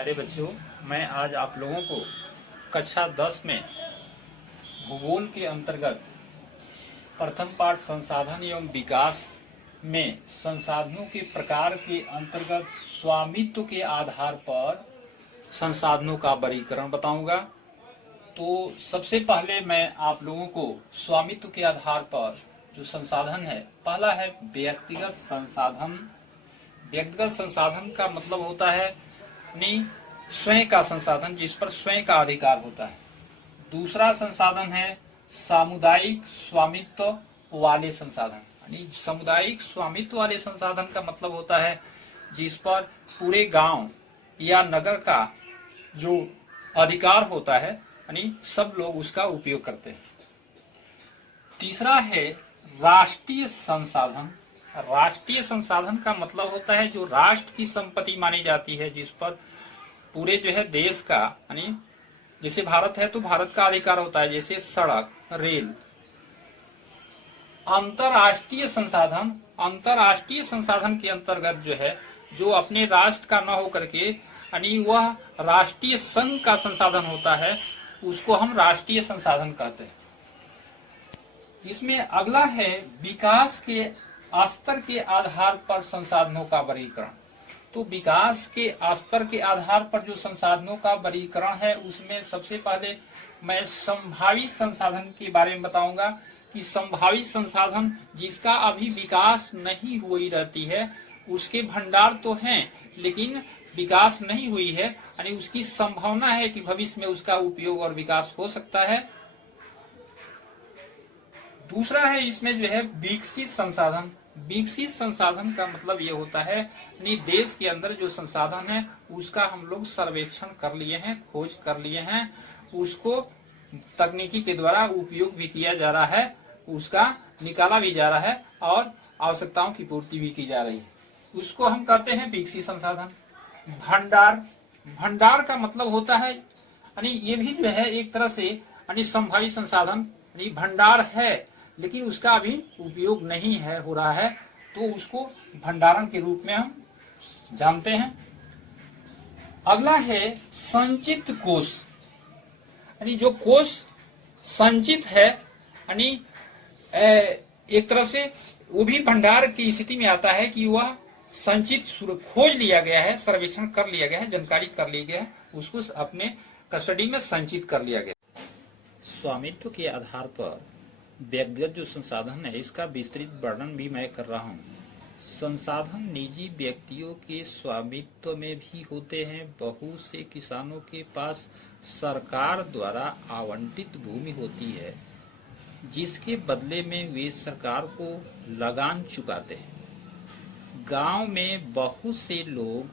प्यारे बच्चों, मैं आज आप लोगों को कक्षा 10 में भूगोल के अंतर्गत प्रथम पाठ संसाधन एवं विकास में संसाधनों के प्रकार के अंतर्गत स्वामित्व के आधार पर संसाधनों का वर्गीकरण बताऊंगा। तो सबसे पहले मैं आप लोगों को स्वामित्व के आधार पर जो संसाधन है, पहला है व्यक्तिगत संसाधन। व्यक्तिगत संसाधन का मतलब होता है अपनी स्वयं का संसाधन, जिस पर स्वयं का अधिकार होता है। दूसरा संसाधन है सामुदायिक स्वामित्व वाले संसाधन। यानी सामुदायिक स्वामित्व वाले संसाधन का मतलब होता है जिस पर पूरे गांव या नगर का जो अधिकार होता है, यानी सब लोग उसका उपयोग करते हैं। तीसरा है राष्ट्रीय संसाधन। राष्ट्रीय संसाधन का मतलब होता है जो राष्ट्र की संपत्ति मानी जाती है, जिस पर पूरे जो है देश का, यानी जैसे भारत है तो भारत का अधिकार होता है, जैसे सड़क, रेल। अंतरराष्ट्रीय संसाधन, अंतरराष्ट्रीय संसाधन के अंतर्गत जो है जो अपने राष्ट्र का न होकर के, यानी वह राष्ट्रीय संघ का संसाधन होता है, उसको हम राष्ट्रीय संसाधन कहते हैं। इसमें अगला है विकास के स्तर के आधार पर संसाधनों का वर्गीकरण। तो विकास के स्तर के आधार पर जो संसाधनों का वर्गीकरण है, उसमें सबसे पहले मैं संभावित संसाधन के बारे में बताऊंगा कि संभावित संसाधन जिसका अभी विकास नहीं हुई रहती है, उसके भंडार तो हैं लेकिन विकास नहीं हुई है, यानी उसकी संभावना है कि भविष्य में उसका उपयोग और विकास हो सकता है। दूसरा है इसमें जो है विकसित संसाधन। विकसित संसाधन का मतलब ये होता है कि देश के अंदर जो संसाधन है उसका हम लोग सर्वेक्षण कर लिए हैं, खोज कर लिए हैं, उसको तकनीकी के द्वारा उपयोग भी किया जा रहा है, उसका निकाला भी जा रहा है और आवश्यकताओं की पूर्ति भी की जा रही है, उसको हम कहते हैं विकसित संसाधन। भंडार, भंडार का मतलब होता है, यानी ये भी जो है एक तरह से यानी संभावित संसाधन, यानी भंडार है लेकिन उसका अभी उपयोग नहीं है हो रहा है, तो उसको भंडारण के रूप में हम जानते हैं। अगला है संचित कोष। यानी जो कोष संचित है, यानी एक तरह से वो भी भंडार की स्थिति में आता है कि वह संचित खोज लिया गया है, सर्वेक्षण कर लिया गया है, जानकारी कर ली गया है, उसको अपने कस्टडी में संचित कर लिया गया। स्वामित्व के आधार पर व्यक्तिगत जो संसाधन है, इसका विस्तृत वर्णन भी मैं कर रहा हूँ। संसाधन निजी व्यक्तियों के स्वामित्व में भी होते हैं। बहुत से किसानों के पास सरकार द्वारा आवंटित भूमि होती है, जिसके बदले में वे सरकार को लगान चुकाते हैं। गांव में बहुत से लोग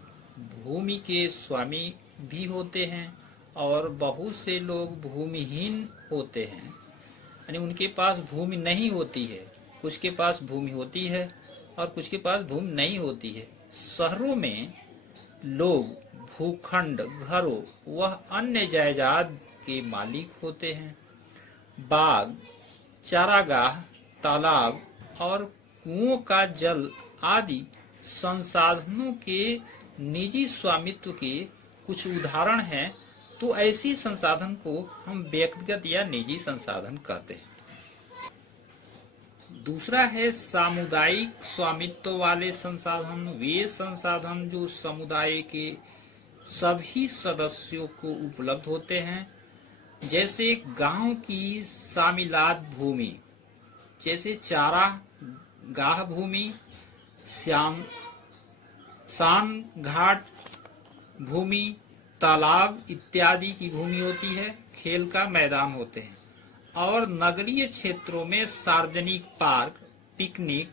भूमि के स्वामी भी होते हैं और बहुत से लोग भूमिहीन होते हैं, यानी उनके पास भूमि नहीं होती है। कुछ के पास भूमि होती है और कुछ के पास भूमि नहीं होती है। शहरों में लोग भूखंड, घरों व अन्य जायदाद के मालिक होते हैं। बाग, चारागाह, तालाब और कुओं का जल आदि संसाधनों के निजी स्वामित्व के कुछ उदाहरण हैं। तो ऐसी संसाधन को हम व्यक्तिगत या निजी संसाधन कहते हैं। दूसरा है सामुदायिक स्वामित्व वाले संसाधन। वे संसाधन जो समुदाय के सभी सदस्यों को उपलब्ध होते हैं, जैसे गांव की सामिलात भूमि, जैसे चारागाह भूमि, शान घाट भूमि, तालाब इत्यादि की भूमि होती है। खेल का मैदान होते हैं और नगरीय क्षेत्रों में सार्वजनिक पार्क, पिकनिक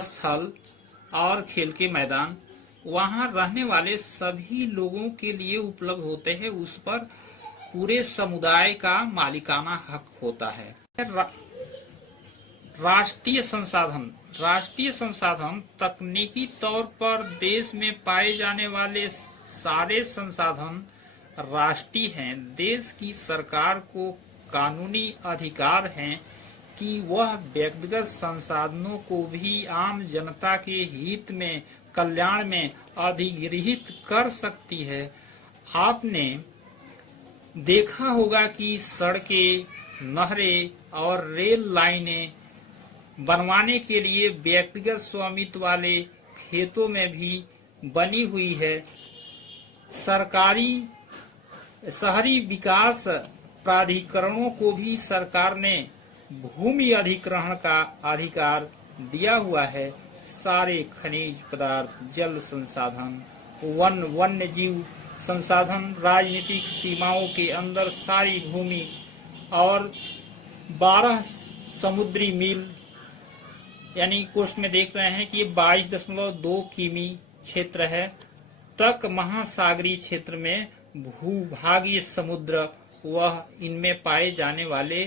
स्थल और खेल के मैदान वहां रहने वाले सभी लोगों के लिए उपलब्ध होते हैं। उस पर पूरे समुदाय का मालिकाना हक होता है। राष्ट्रीय संसाधन, राष्ट्रीय संसाधन तकनीकी तौर पर देश में पाए जाने वाले सारे संसाधन राष्ट्रीय हैं। देश की सरकार को कानूनी अधिकार है कि वह व्यक्तिगत संसाधनों को भी आम जनता के हित में, कल्याण में अधिग्रहित कर सकती है। आपने देखा होगा कि सड़कें, नहरें और रेल लाइनें बनवाने के लिए व्यक्तिगत स्वामित्व वाले खेतों में भी बनी हुई है। सरकारी शहरी विकास प्राधिकरणों को भी सरकार ने भूमि अधिग्रहण का अधिकार दिया हुआ है। सारे खनिज पदार्थ, जल संसाधन, वन्य जीव संसाधन, राजनीतिक सीमाओं के अंदर सारी भूमि और 12 समुद्री मील यानी कोस्ट में देख रहे हैं कि ये 22.2 किमी क्षेत्र है तक महासागरीय क्षेत्र में भूभागीय समुद्र वह इनमें पाए जाने वाले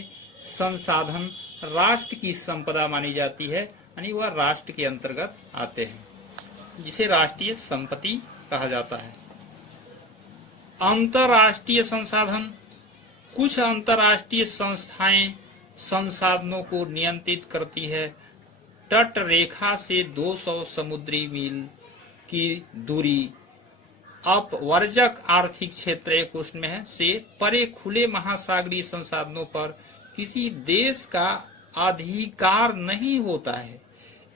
संसाधन राष्ट्र की संपदा मानी जाती है, यानी वह राष्ट्र के अंतर्गत आते हैं, जिसे राष्ट्रीय संपत्ति कहा जाता है। अंतर्राष्ट्रीय संसाधन, कुछ अंतर्राष्ट्रीय संस्थाएं संसाधनों को नियंत्रित करती है। तट रेखा से 200 समुद्री मील की दूरी अपवर्जक आर्थिक क्षेत्र एक उष्ण में है से परे खुले महासागरीय संसाधनों पर किसी देश का अधिकार नहीं होता है।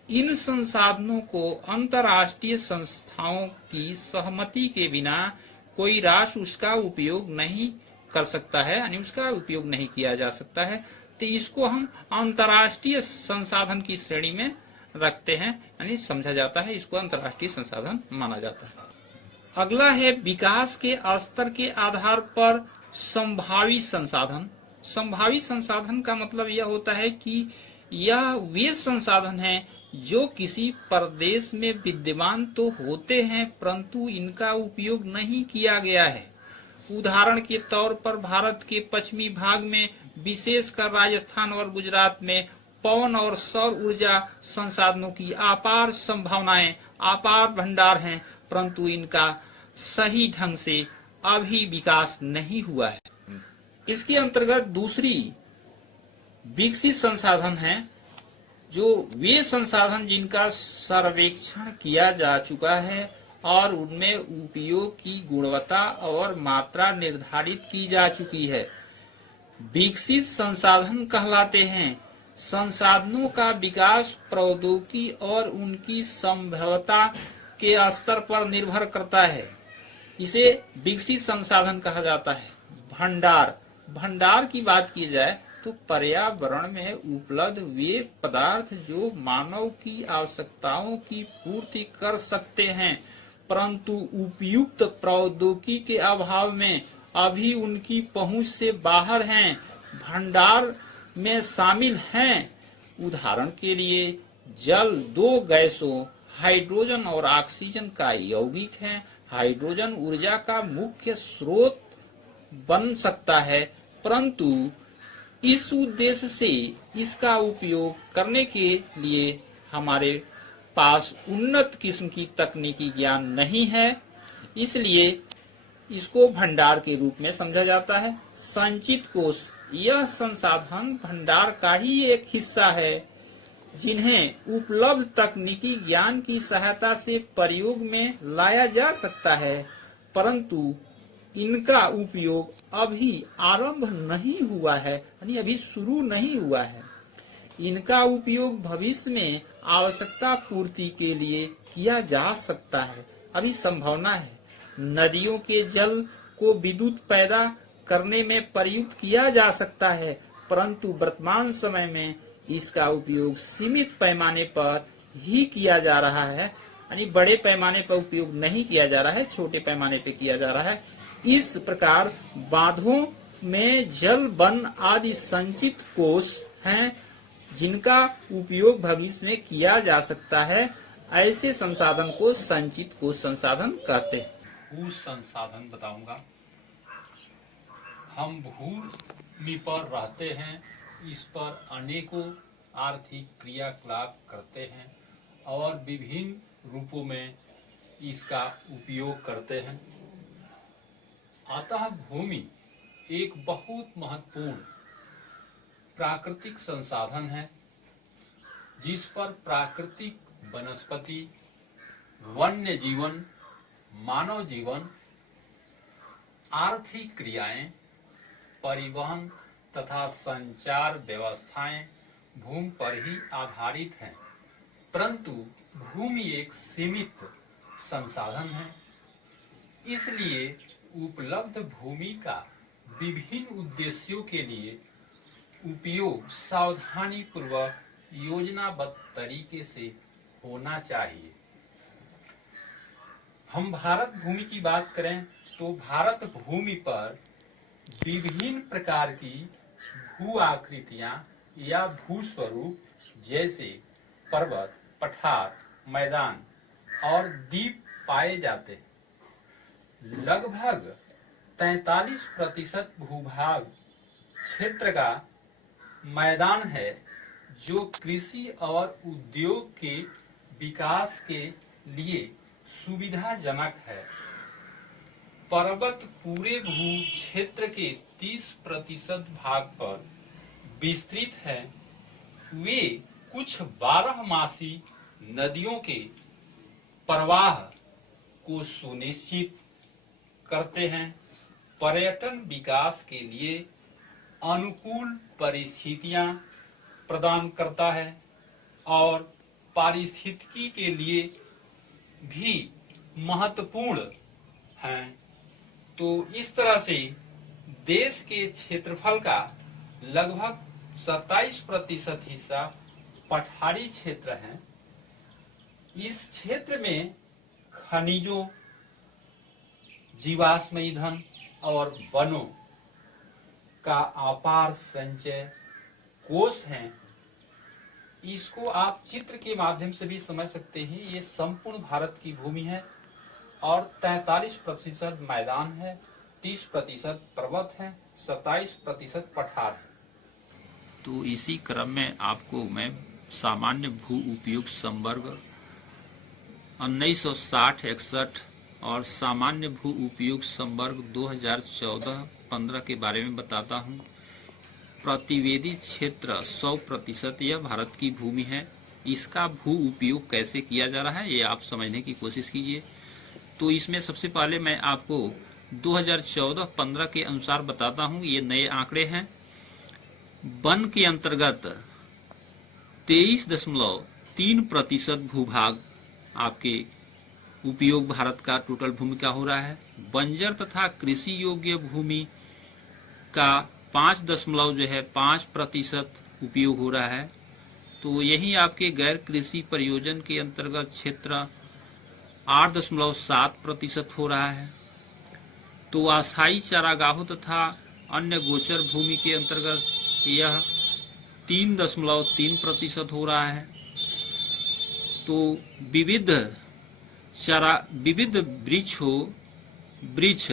इन संसाधनों को अंतर्राष्ट्रीय संस्थाओं की सहमति के बिना कोई राष्ट्र उसका उपयोग नहीं कर सकता है, यानी उसका उपयोग नहीं किया जा सकता है। तो इसको हम अंतर्राष्ट्रीय संसाधन की श्रेणी में रखते हैं, यानी समझा जाता है, इसको अंतर्राष्ट्रीय संसाधन माना जाता है। अगला है विकास के स्तर के आधार पर संभावी संसाधन। संभावी संसाधन का मतलब यह होता है कि यह वे संसाधन हैं जो किसी प्रदेश में विद्यमान तो होते हैं परंतु इनका उपयोग नहीं किया गया है। उदाहरण के तौर पर भारत के पश्चिमी भाग में विशेषकर राजस्थान और गुजरात में पवन और सौर ऊर्जा संसाधनों की अपार संभावनाएं, अपार भंडार हैं, परंतु इनका सही ढंग से अभी विकास नहीं हुआ है। इसके अंतर्गत दूसरी विकसित संसाधन है जो वे संसाधन जिनका सर्वेक्षण किया जा चुका है और उनमें उपयोग की गुणवत्ता और मात्रा निर्धारित की जा चुकी है, विकसित संसाधन कहलाते हैं। संसाधनों का विकास प्रौद्योगिकी और उनकी संभाव्यता के स्तर पर निर्भर करता है, इसे विकसित संसाधन कहा जाता है। भंडार, भंडार की बात की जाए तो पर्यावरण में उपलब्ध वे पदार्थ जो मानव की आवश्यकताओं की पूर्ति कर सकते हैं परंतु उपयुक्त प्रौद्योगिकी के अभाव में अभी उनकी पहुंच से बाहर हैं, भंडार में शामिल हैं। उदाहरण के लिए जल 2 गैसों हाइड्रोजन और ऑक्सीजन का यौगिक है। हाइड्रोजन ऊर्जा का मुख्य स्रोत बन सकता है परंतु इस उद्देश्य से इसका उपयोग करने के लिए हमारे पास उन्नत किस्म की तकनीकी ज्ञान नहीं है, इसलिए इसको भंडार के रूप में समझा जाता है। संचित कोष, यह संसाधन भंडार का ही एक हिस्सा है जिन्हें उपलब्ध तकनीकी ज्ञान की सहायता से प्रयोग में लाया जा सकता है परंतु इनका उपयोग अभी आरंभ नहीं हुआ है, यानी अभी शुरू नहीं हुआ है। इनका उपयोग भविष्य में आवश्यकता पूर्ति के लिए किया जा सकता है, अभी संभावना है। नदियों के जल को विद्युत पैदा करने में प्रयुक्त किया जा सकता है परंतु वर्तमान समय में इसका उपयोग सीमित पैमाने पर ही किया जा रहा है, यानी बड़े पैमाने पर उपयोग नहीं किया जा रहा है, छोटे पैमाने पर किया जा रहा है। इस प्रकार बांधों में जल, वन आदि संचित कोष हैं जिनका उपयोग भविष्य में किया जा सकता है। ऐसे संसाधन को संचित कोष संसाधन कहते हैं। भू संसाधन बताऊंगा। हम भूमि पर रहते हैं, इस पर अनेकों आर्थिक क्रियाकलाप करते हैं और विभिन्न रूपों में इसका उपयोग करते हैं। अतः भूमि एक बहुत महत्वपूर्ण प्राकृतिक संसाधन है जिस पर प्राकृतिक वनस्पति, वन्य जीवन, मानव जीवन आर्थिक क्रियाएं, परिवहन तथा संचार व्यवस्थाएं भूमि पर ही आधारित हैं, परंतु भूमि एक सीमित संसाधन है। इसलिए उपलब्ध भूमि का विभिन्न उद्देश्यों के लिए उपयोग सावधानी पूर्वक योजनाबद्ध तरीके से होना चाहिए। हम भारत भूमि की बात करें तो भारत भूमि पर विभिन्न प्रकार की भू आकृतियां या भू स्वरूप जैसे पर्वत, पठार, मैदान और द्वीप पाए जाते हैं। लगभग 43% भूभाग क्षेत्र का मैदान है, जो कृषि और उद्योग के विकास के लिए सुविधाजनक है। पर्वत पूरे भू क्षेत्र के 30% भाग पर विस्तृत है। वे कुछ 12मासी नदियों के प्रवाह को सुनिश्चित करते हैं, पर्यटन विकास के लिए अनुकूल परिस्थितियां प्रदान करता है और पारिस्थितिकी के लिए भी महत्वपूर्ण है। तो इस तरह से देश के क्षेत्रफल का लगभग 27% हिस्सा पठारी क्षेत्र है। इस क्षेत्र में खनिजों, जीवाश्म ईंधन और वनों का अपार संचय कोष हैं। इसको आप चित्र के माध्यम से भी समझ सकते हैं। ये संपूर्ण भारत की भूमि है और 43% मैदान है, 30% पर्वत है, 27% पठार है। तो इसी क्रम में आपको मैं सामान्य भू उपयोग संवर्ग 1960-61 और सामान्य भू उपयोग संवर्ग 2014-15 के बारे में बताता हूँ। प्रतिवेदी क्षेत्र 100% यह भारत की भूमि है। इसका भू उपयोग कैसे किया जा रहा है ये आप समझने की कोशिश कीजिए। तो इसमें सबसे पहले मैं आपको 2014-15 के अनुसार बताता हूँ। ये नए आंकड़े हैं। वन के अंतर्गत 23.3% भूभाग आपके उपयोग भारत का टोटल भूमि का हो रहा है। बंजर तथा कृषि योग्य भूमि का 5.5% उपयोग हो रहा है। तो यही आपके गैर कृषि परियोजन के अंतर्गत क्षेत्र 8.7% हो रहा है। तो अस्थायी चारागाहों तथा अन्य गोचर भूमि के अंतर्गत यह 3.3% हो रहा है। तो विविध वृक्ष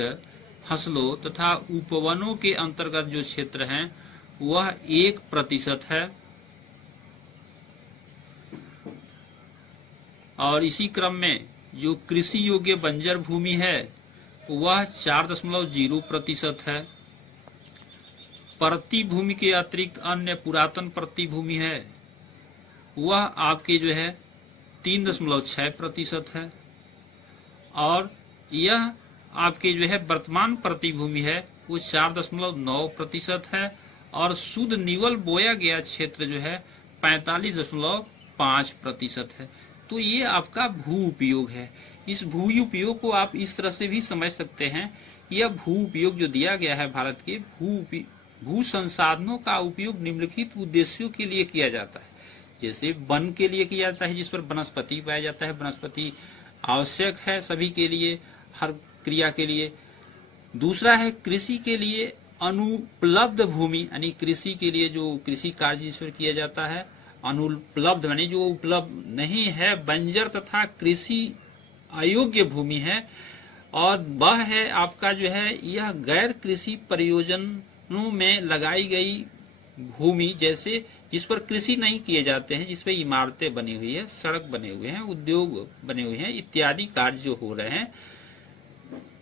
फसलों तथा उपवनों के अंतर्गत जो क्षेत्र हैं वह 1% है। और इसी क्रम में जो कृषि योग्य बंजर भूमि है वह 4.0% है। परती भूमि के अतिरिक्त अन्य पुरातन परती भूमि है वह आपके जो है 3.6% है। और यह आपके जो है वर्तमान परती भूमि है वो 4.9% है। और शुद्ध निवल बोया गया क्षेत्र जो है 45.5% है। तो ये आपका भू उपयोग है। इस भू उपयोग को आप इस तरह से भी समझ सकते हैं। यह भू उपयोग जो दिया गया है भारत के भू संसाधनों का उपयोग निम्नलिखित उद्देश्यों के लिए किया जाता है। जैसे वन के लिए किया जाता है जिस पर वनस्पति पाया जाता है। वनस्पति आवश्यक है सभी के लिए, हर क्रिया के लिए। दूसरा है कृषि के लिए अनुपलब्ध भूमि, यानी कृषि के लिए जो कृषि कार्य जिस पर किया जाता है। अनुपलब्ध यानी जो उपलब्ध नहीं है, बंजर तथा कृषि अयोग्य भूमि है। और वह है आपका जो है यह गैर कृषि परियोजनों में लगाई गई भूमि, जैसे जिस पर कृषि नहीं किए जाते हैं, जिस पर इमारतें बनी हुई है, सड़क बने हुए हैं, उद्योग बने हुए हैं, इत्यादि कार्य जो हो रहे हैं।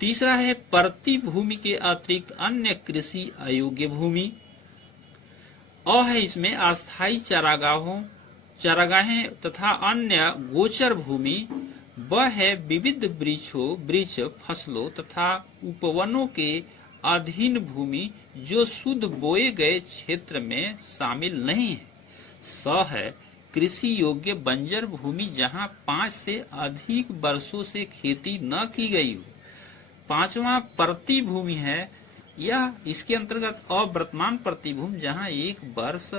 तीसरा है परती भूमि के अतिरिक्त अन्य कृषि अयोग्य भूमि। और है इसमें अस्थायी चारागाहें तथा अन्य गोचर भूमि वह है विविध वृक्ष फसलों तथा उपवनों के अधीन भूमि जो शुद्ध बोए गए क्षेत्र में शामिल नहीं है। स है कृषि योग्य बंजर भूमि जहाँ 5 से अधिक वर्षों से खेती न की गई हो। 5वां प्रति भूमि है, यह इसके अंतर्गत अवर्तमान प्रतिभूमि जहाँ 1 वर्ष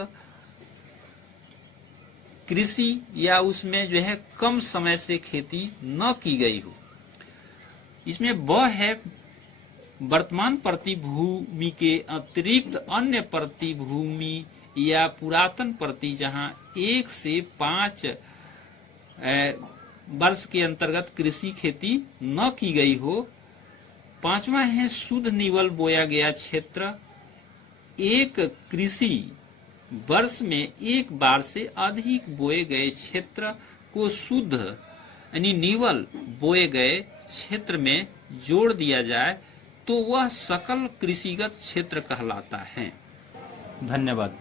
कृषि या उसमें जो है कम समय से खेती न की गई हो। इसमें वह है वर्तमान प्रतिभूमि के अतिरिक्त अन्य प्रतिभूमि या पुरातन प्रति जहां 1 से 5 वर्ष के अंतर्गत कृषि खेती न की गई हो। 5वां है शुद्ध निवल बोया गया क्षेत्र, एक कृषि वर्ष में 1 बार से अधिक बोए गए क्षेत्र को शुद्ध यानी निवल बोए गए क्षेत्र में जोड़ दिया जाए तो वह सकल कृषिगत क्षेत्र कहलाता है। धन्यवाद।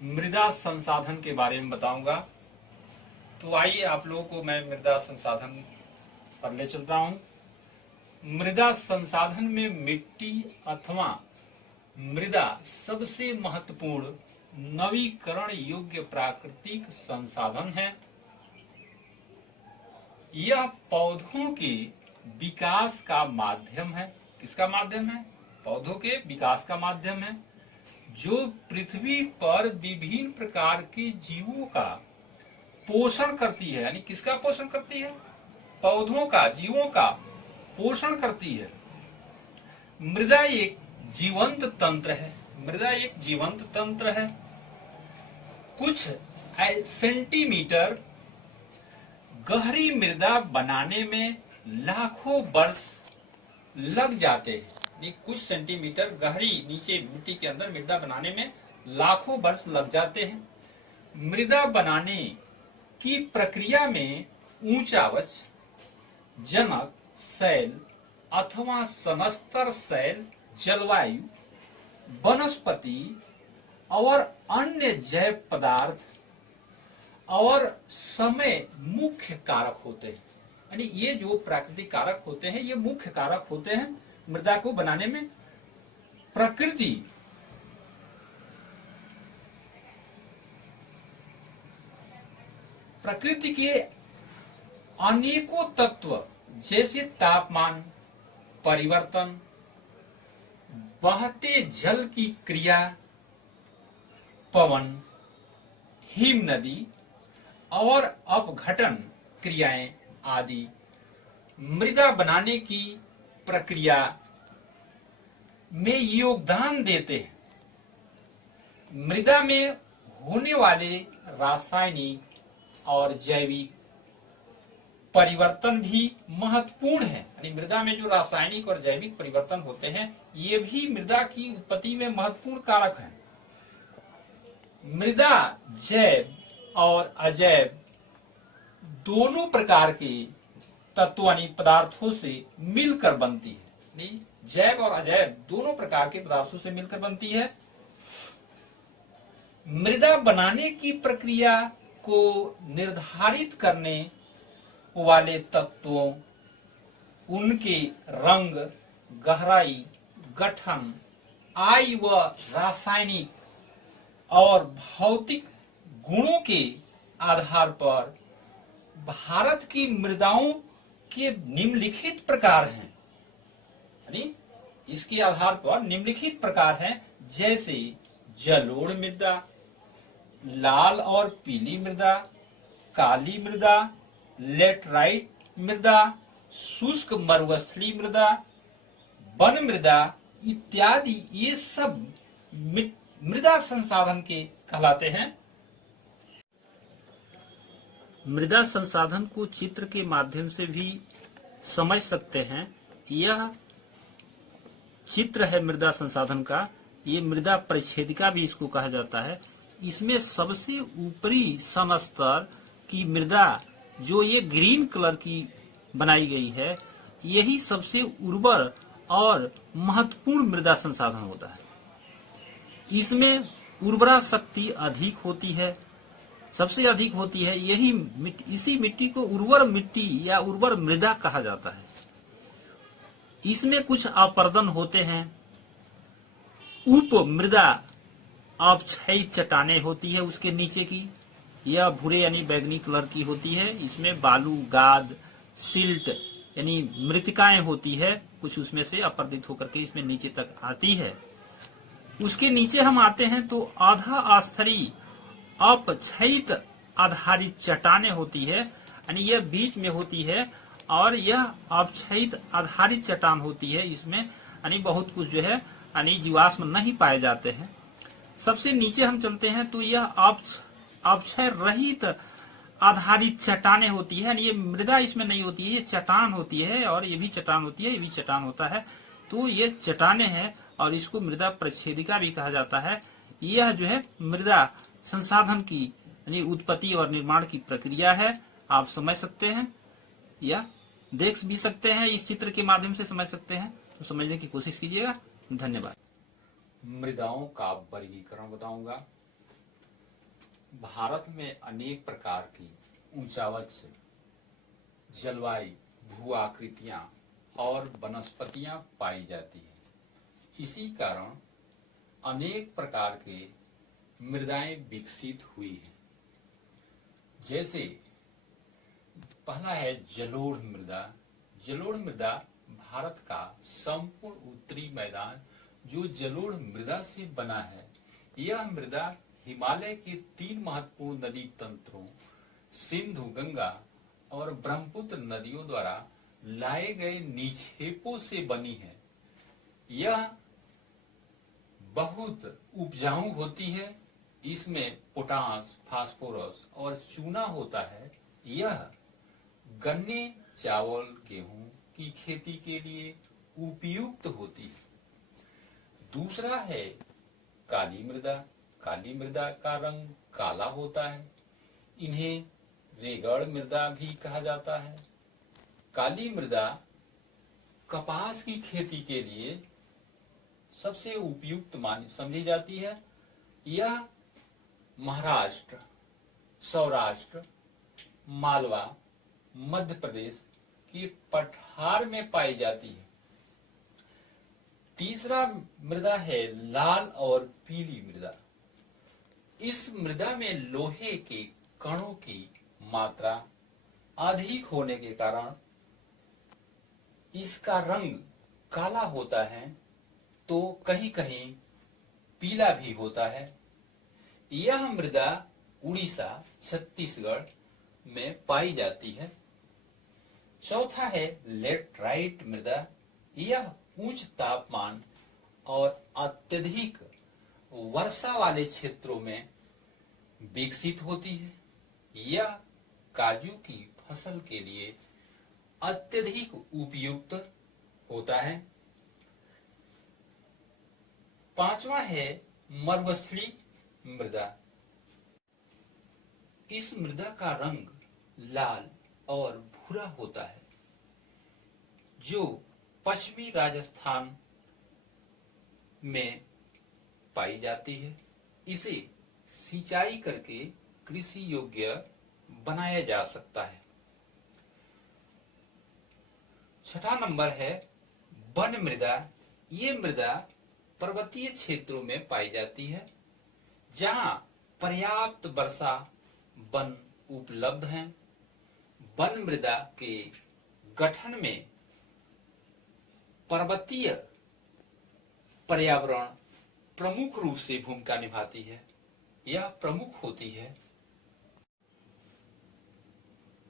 मृदा संसाधन के बारे में बताऊंगा, तो आइए आप लोगों को मैं मृदा संसाधन पर ले चलता हूं। मृदा संसाधन में मिट्टी अथवा मृदा सबसे महत्वपूर्ण नवीकरण योग्य प्राकृतिक संसाधन है। यह पौधों के विकास का माध्यम है। किसका माध्यम है? पौधों के विकास का माध्यम है, जो पृथ्वी पर विभिन्न प्रकार के जीवों का पोषण करती है। यानी किसका पोषण करती है? पौधों का, जीवों का पोषण करती है। मृदा एक जीवंत तंत्र है। मृदा एक जीवंत तंत्र है। कुछ सेंटीमीटर गहरी मृदा बनाने में लाखों वर्ष लग जाते हैं। कुछ सेंटीमीटर गहरी नीचे मिट्टी के अंदर मृदा बनाने में लाखों वर्ष लग जाते हैं। मृदा बनाने की प्रक्रिया में ऊंचावच, जनक, शैल अथवा समस्तर शैल, जलवायु, वनस्पति और अन्य जैव पदार्थ और समय मुख्य कारक होते हैं। यानी ये जो प्राकृतिक कारक होते हैं ये मुख्य कारक होते हैं मृदा को बनाने में। प्रकृति के अनेकों तत्व जैसे तापमान परिवर्तन, बहते जल की क्रिया, पवन, हिम नदी और अपघटन क्रियाएं आदि मृदा बनाने की प्रक्रिया में योगदान देते हैं। मृदा में होने वाले रासायनिक और जैविक परिवर्तन भी महत्वपूर्ण है। यानी मृदा में जो रासायनिक और जैविक परिवर्तन होते हैं ये भी मृदा की उत्पत्ति में महत्वपूर्ण कारक हैं। मृदा जैव और अजैव दोनों प्रकार के तत्व यानी पदार्थों से मिलकर बनती है। जैव और अजैव दोनों प्रकार के पदार्थों से मिलकर बनती है। मृदा बनाने की प्रक्रिया को निर्धारित करने वाले तत्वों, उनके रंग, गहराई, गठन, आयु व रासायनिक और भौतिक गुणों के आधार पर भारत की मृदाओं के निम्नलिखित प्रकार हैं। यानी इसके आधार पर निम्नलिखित प्रकार हैं, जैसे जलोढ़ मृदा, लाल और पीली मृदा, काली मृदा, लेटराइट मृदा, शुष्क मरुस्थलीय मृदा, वन मृदा इत्यादि। ये सब मृदा संसाधन के कहलाते हैं। मृदा संसाधन को चित्र के माध्यम से भी समझ सकते हैं। यह चित्र है मृदा संसाधन का। ये मृदा परिच्छेदिका भी इसको कहा जाता है। इसमें सबसे ऊपरी समस्तर की मृदा जो ये ग्रीन कलर की बनाई गई है, यही सबसे उर्वर और महत्वपूर्ण मृदा संसाधन होता है। इसमें उर्वरा शक्ति अधिक होती है। सबसे अधिक होती है। इसी मिट्टी को उर्वर मिट्टी या उर्वर मृदा कहा जाता है। इसमें कुछ अपर्दन होते हैं। उप मृदा अवक्षयी चट्टानें होती है उसके नीचे की, यह भूरे यानी बैगनी कलर की होती है। इसमें बालू, गाद, सिल्ट यानी मृतिकाएं होती है, कुछ उसमें से अपर्दित होकर के इसमें नीचे तक आती है। उसके नीचे हम आते हैं तो आधा आस्थरी अपक्षयित आधारित चट्टानें होती है, यानी यह बीच में होती है और यह अपक्षयित आधारित चट्टान होती है। इसमें यानी बहुत कुछ जो है यानी जीवाश्म नहीं पाए जाते हैं। सबसे नीचे हम चलते हैं तो यह अपक्षय रहित आधारित चट्टानें होती है, यानी ये मृदा इसमें नहीं होती है, ये चट्टान होती है और ये भी चट्टान होती है, ये भी चट्टान होता है। तो ये चट्टानें हैं और इसको मृदा परिच्छेदिका भी कहा जाता है। यह जो है मृदा संसाधन की यानी उत्पत्ति और निर्माण की प्रक्रिया है। आप समझ सकते हैं या देख भी सकते हैं, इस चित्र के माध्यम से समझ सकते हैं, तो समझने की कोशिश कीजिएगा। धन्यवाद। मृदाओं का वर्गीकरण बताऊंगा। भारत में अनेक प्रकार की ऊंचावच, जलवायु, भू आकृतियां और वनस्पतियां पाई जाती है। इसी कारण अनेक प्रकार के मृदाएं विकसित हुई हैं। जैसे पहला है जलोढ़ मृदा। जलोढ़ मृदा भारत का संपूर्ण उत्तरी मैदान जो जलोढ़ मृदा से बना है। यह मृदा हिमालय के 3 महत्वपूर्ण नदी तंत्रों सिंधु, गंगा और ब्रह्मपुत्र नदियों द्वारा लाए गए निक्षेपों से बनी है। यह बहुत उपजाऊ होती है। इसमें पोटास, फास्फोरस और चूना होता है। यह गन्ने, चावल, गेहूं की खेती के लिए उपयुक्त होती है। दूसरा है काली मृदा। काली मृदा का रंग काला होता है। इन्हें रेगड़ मृदा भी कहा जाता है। काली मृदा कपास की खेती के लिए सबसे उपयुक्त समझी जाती है। यह महाराष्ट्र, सौराष्ट्र, मालवा, मध्य प्रदेश के पठार में पाई जाती है। तीसरा मृदा है लाल और पीली मृदा। इस मृदा में लोहे के कणों की मात्रा अधिक होने के कारण इसका रंग काला होता है, तो कहीं कहीं पीला भी होता है। यह मृदा उड़ीसा, छत्तीसगढ़ में पाई जाती है। चौथा है लेटराइट मृदा। यह उच्च तापमान और अत्यधिक वर्षा वाले क्षेत्रों में विकसित होती है। यह काजू की फसल के लिए अत्यधिक उपयुक्त होता है। पांचवा है मरुस्थलीय मृदा। इस मृदा का रंग लाल और भूरा होता है, जो पश्चिमी राजस्थान में पाई जाती है। इसे सिंचाई करके कृषि योग्य बनाया जा सकता है। छठा नंबर है वन मृदा। ये मृदा पर्वतीय क्षेत्रों में पाई जाती है, जहां पर्याप्त वर्षा वन उपलब्ध हैं। वन मृदा के गठन में पर्वतीय पर्यावरण प्रमुख रूप से भूमिका निभाती है। यह प्रमुख होती है।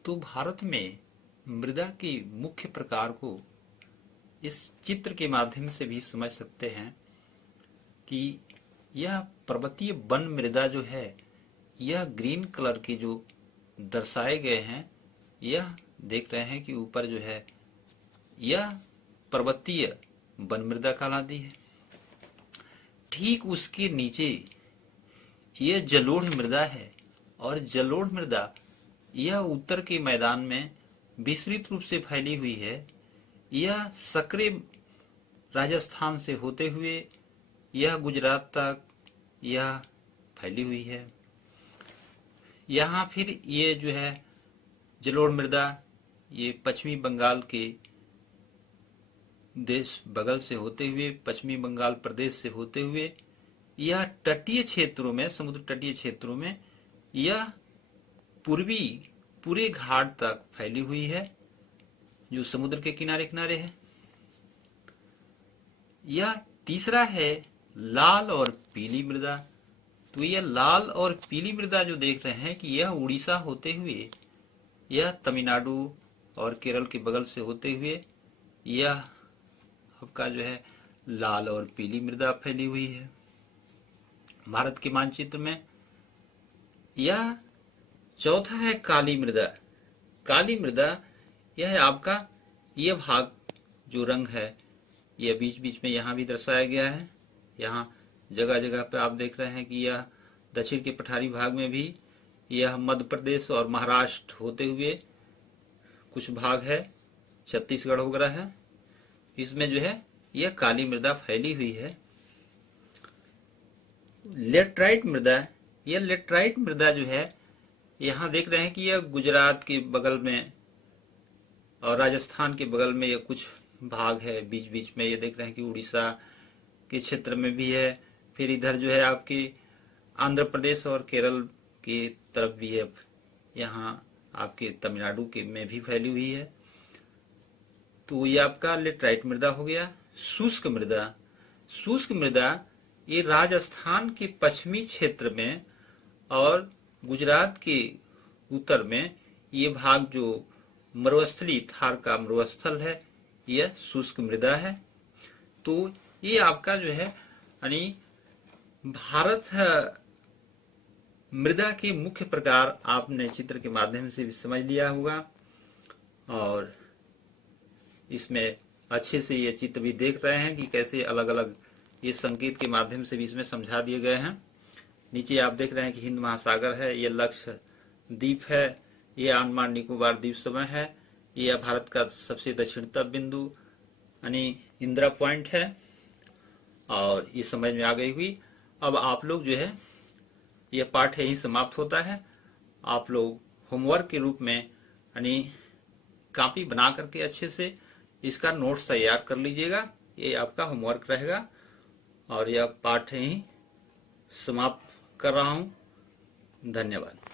तो भारत में मृदा के मुख्य प्रकार को इस चित्र के माध्यम से भी समझ सकते हैं कि यह पर्वतीय वन मृदा जो है, यह ग्रीन कलर के जो दर्शाए गए हैं, यह देख रहे हैं कि ऊपर जो है यह पर्वतीय वन मृदा कहलाती है। ठीक उसके नीचे यह जलोढ़ मृदा है, और जलोढ़ मृदा यह उत्तर के मैदान में विस्तृत रूप से फैली हुई है। यह सक्रिय राजस्थान से होते हुए यह गुजरात तक यह फैली हुई है। यहाँ फिर ये जो है जलोढ़ मृदा, ये पश्चिमी बंगाल के देश बगल से होते हुए, पश्चिमी बंगाल प्रदेश से होते हुए यह तटीय क्षेत्रों में, समुद्र तटीय क्षेत्रों में यह पूर्वी पूरे घाट तक फैली हुई है, जो समुद्र के किनारे किनारे है। यह तीसरा है लाल और पीली मृदा। तो यह लाल और पीली मृदा जो देख रहे हैं कि यह उड़ीसा होते हुए, यह तमिलनाडु और केरल के बगल से होते हुए यह आपका जो है लाल और पीली मृदा फैली हुई है भारत के मानचित्र में। यह चौथा है काली मृदा। काली मृदा यह है आपका, यह भाग जो रंग है यह बीच बीच में यहाँ भी दर्शाया गया है। यहाँ जगह जगह पे आप देख रहे हैं कि यह दक्षिण के पठारी भाग में भी, यह मध्य प्रदेश और महाराष्ट्र होते हुए कुछ भाग है, छत्तीसगढ़ वगैरह है, इसमें जो है यह काली मृदा फैली हुई है। लेटराइट मृदा, यह लेटराइट मृदा जो है यहाँ देख रहे हैं कि यह गुजरात के बगल में और राजस्थान के बगल में यह कुछ भाग है, बीच बीच में ये देख रहे हैं कि उड़ीसा के क्षेत्र में भी है, फिर इधर जो है आपके आंध्र प्रदेश और केरल की तरफ भी है, यहाँ आपके तमिलनाडु के में भी फैली हुई है। तो ये आपका लेटराइट मृदा हो गया। शुष्क मृदा, शुष्क मृदा ये राजस्थान के पश्चिमी क्षेत्र में और गुजरात के उत्तर में ये भाग जो मरुस्थली थार का मरुस्थल है, यह शुष्क मृदा है। तो ये आपका जो है यानी भारत मृदा के मुख्य प्रकार आपने चित्र के माध्यम से भी समझ लिया होगा, और इसमें अच्छे से ये चित्र भी देख रहे हैं कि कैसे अलग अलग ये संकेत के माध्यम से भी इसमें समझा दिए गए हैं। नीचे आप देख रहे हैं कि हिंद महासागर है, ये लक्षद्वीप है, ये अंडमान निकोबार द्वीप समूह है, ये भारत का सबसे दक्षिणतम बिंदु यानी इंदिरा पॉइंट है, और ये समझ में आ गई हुई। अब आप लोग जो है यह पाठ यहीं समाप्त होता है। आप लोग होमवर्क के रूप में यानी कॉपी बना करके अच्छे से इसका नोट्स तैयार कर लीजिएगा, ये आपका होमवर्क रहेगा। और यह पाठ यहीं समाप्त कर रहा हूं। धन्यवाद।